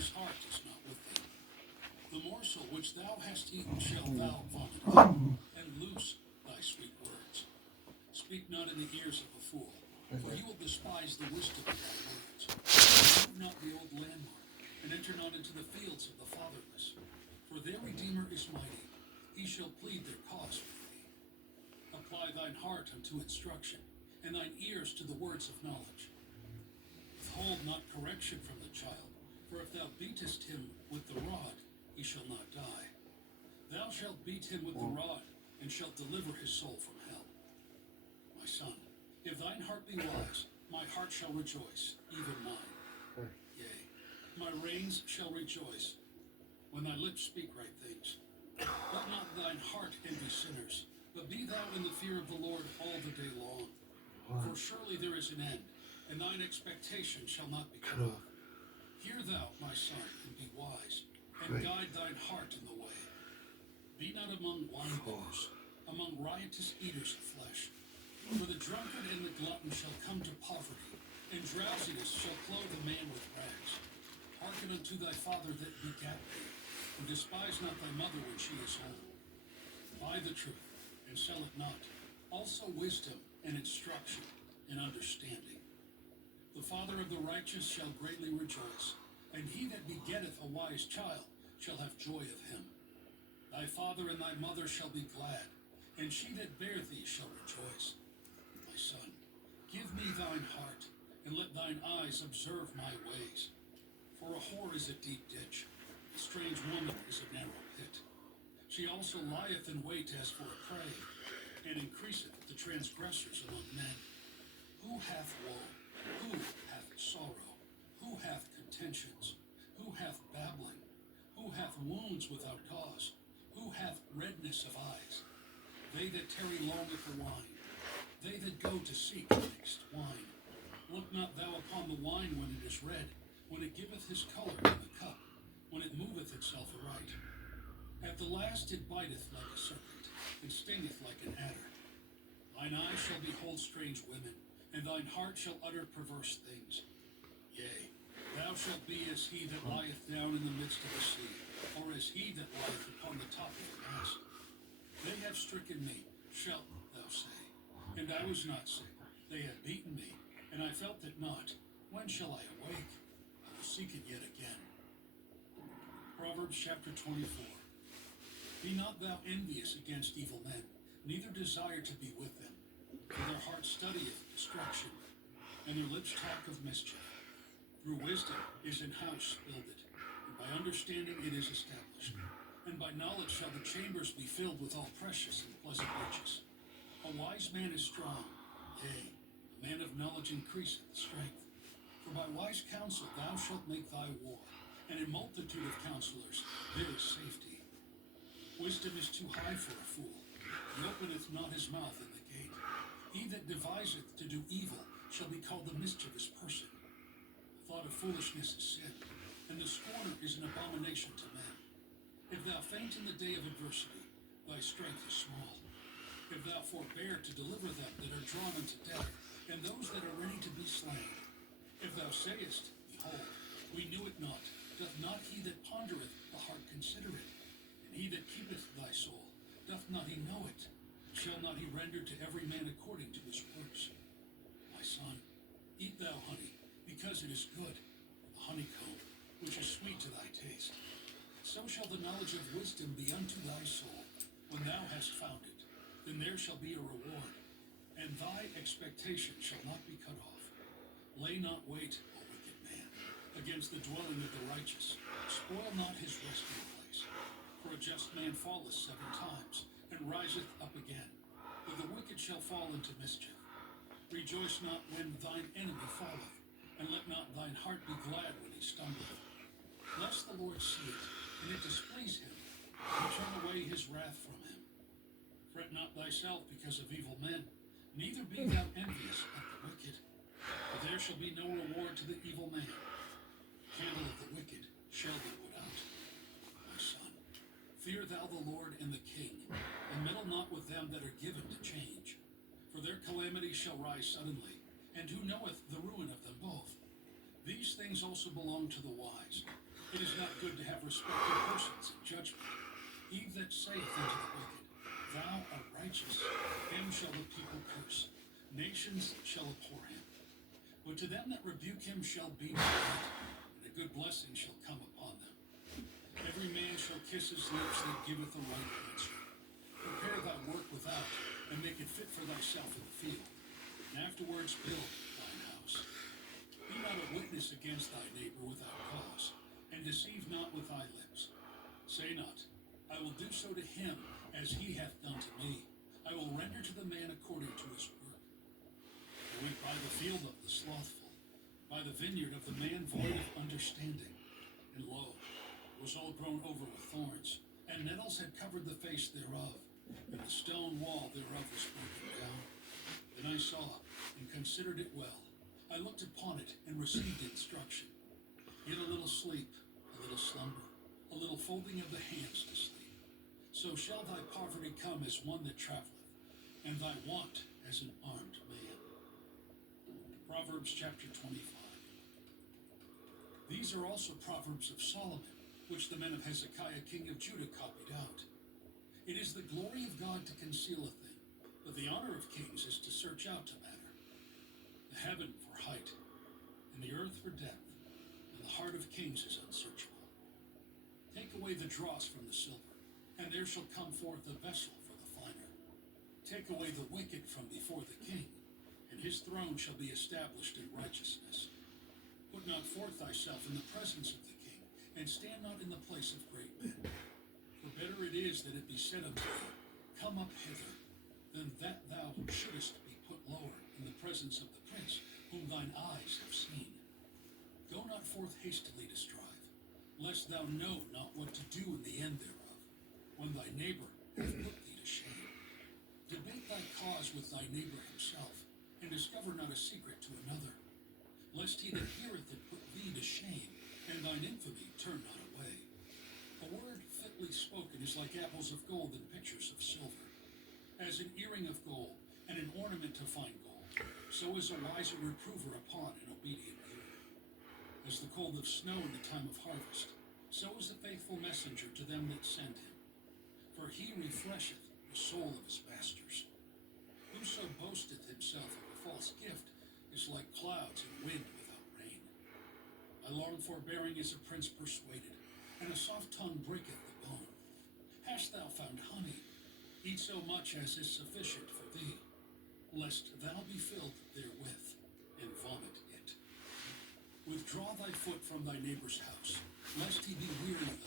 his heart is not with them. The morsel which thou hast eaten shall thou vomit up, and loose thy sweet words. Speak not in the ears of a fool, for he will despise the wisdom of thy words. Remove not the old landmark, and enter not into the fields of the fatherless. For their Redeemer is mighty, he shall plead their cause with thee. Apply thine heart unto instruction, and thine ears to the words of knowledge. Withhold not correction from the child, for if thou beatest him with the rod, he shall not die. Thou shalt beat him with the rod, and shalt deliver his soul from hell. My son, if thine heart be wise, my heart shall rejoice, even mine. Yea, my reins shall rejoice, when thy lips speak right things. Let not thine heart envy sinners, but be thou in the fear of the Lord all the day long. For surely there is an end, and thine expectation shall not be cut off. Hear thou, my son, and be wise, and guide thine heart in the way. Be not among winebibbers, among riotous eaters of flesh. For the drunkard and the glutton shall come to poverty, and drowsiness shall clothe a man with rags. Hearken unto thy father that begat thee, and despise not thy mother when she is old. Buy the truth, and sell it not, also wisdom and instruction and understanding. The father of the righteous shall greatly rejoice, and he that begetteth a wise child shall have joy of him. Thy father and thy mother shall be glad, and she that bare thee shall rejoice. My son, give me thine heart, and let thine eyes observe my ways. For a whore is a deep ditch, a strange woman is a narrow pit. She also lieth in wait as for a prey, and increaseth the transgressors among men. Who hath woe? Who hath sorrow? Who hath contentions? Who hath babbling? Who hath wounds without cause? Who hath redness of eyes? They that tarry long at the wine, they that go to seek mixed wine. Look not thou upon the wine when it is red, when it giveth his color in the cup, when it moveth itself aright. At the last it biteth like a serpent, and stingeth like an adder. Thine eyes shall behold strange women, and thine heart shall utter perverse things. Yea, thou shalt be as he that lieth down in the midst of the sea, or as he that lieth upon the top of a mast. They have stricken me, shalt thou say, and I was not sick. They have beaten me, and I felt it not. When shall I awake? I will seek it yet again. Proverbs chapter 24. Be not thou envious against evil men, neither desire to be with them. For their heart studieth destruction, and their lips talk of mischief. Through wisdom is an house builded, and by understanding it is established. And by knowledge shall the chambers be filled with all precious and pleasant riches. A wise man is strong, yea, a man of knowledge increaseth strength. For by wise counsel thou shalt make thy war, and in multitude of counselors there is safety. Wisdom is too high for a fool, he openeth not his mouth in the gate. He that deviseth to do evil shall be called a mischievous person. The thought of foolishness is sin, and the scorner is an abomination to men. If thou faint in the day of adversity, thy strength is small. If thou forbear to deliver them that are drawn unto death, and those that are ready to be slain. If thou sayest, Behold, we knew it not, doth not he that pondereth the heart consider it? And he that keepeth thy soul, doth not he know it? Shall not he render to every man according to his works? My son, eat thou honey, because it is good, the honeycomb, which is sweet to thy taste. So shall the knowledge of wisdom be unto thy soul, when thou hast found it. Then there shall be a reward, and thy expectation shall not be cut off. Lay not wait, O wicked man, against the dwelling of the righteous. Spoil not his resting place. For a just man falleth 7 times, and riseth up again. But the wicked shall fall into mischief. Rejoice not when thine enemy falleth, and let not thine heart be glad when he stumbleth. Lest the Lord see it, and it displease him, and turn away his wrath from him. Fret not thyself because of evil men, neither be thou envious at the wicked. For there shall be no reward to the evil man. The candle of the wicked shall be put out. My son, fear thou the Lord and the king, and meddle not with them that are given to change. For their calamity shall rise suddenly, and who knoweth the ruin of them both? These things also belong to the wise, It is not good to have respected persons in judgment. He that saith unto the wicked, Thou art righteous, him shall the people curse. Nations shall abhor him. But to them that rebuke him shall be no end, and a good blessing shall come upon them. Every man shall kiss his lips that giveth a right answer. Prepare thy work without, and make it fit for thyself in the field, and afterwards build thine house. Be not a witness against thy neighbor without cause, and deceive not with thy lips. Say not, I will do so to him as he hath done to me. I will render to the man according to his work. I went by the field of the slothful, by the vineyard of the man void of understanding, and lo, it was all grown over with thorns, and nettles had covered the face thereof, and the stone wall thereof was broken down. Then I saw and considered it well. I looked upon it and received instruction. Yet a little sleep, a little slumber, a little folding of the hands to sleep. So shall thy poverty come as one that travelleth, and thy want as an armed man. Proverbs chapter 25. These are also Proverbs of Solomon, which the men of Hezekiah king of Judah copied out. It is the glory of God to conceal a thing, but the honor of kings is to search out a matter. The heaven for height, and the earth for depth, and the heart of kings is unsearchable. Take away the dross from the silver, and there shall come forth a vessel for the finer. Take away the wicked from before the king, and his throne shall be established in righteousness. Put not forth thyself in the presence of the king, and stand not in the place of great men. For better it is that it be said unto thee, Come up hither, than that thou shouldest be put lower in the presence of the prince, whom thine eyes have seen. Go not forth hastily to strive, lest thou know not what to do in the end thereof, when thy neighbor hath put thee to shame. Debate thy cause with thy neighbor himself, and discover not a secret to another, lest he that heareth it put thee to shame, and thine infamy turn not away. A word fitly spoken is like apples of gold in pictures of silver. As an earring of gold, and an ornament of fine gold, so is a wiser reprover upon an obedient ear. As the cold of snow in the time of harvest, so is a faithful messenger to them that send him. For he refresheth the soul of his masters. Whoso boasteth himself of a false gift is like clouds and wind without rain. A long forbearing is a prince persuaded, and a soft tongue breaketh the bone. Hast thou found honey? Eat so much as is sufficient for thee, lest thou be filled therewith, and vomit it. Withdraw thy foot from thy neighbor's house, lest he be weary of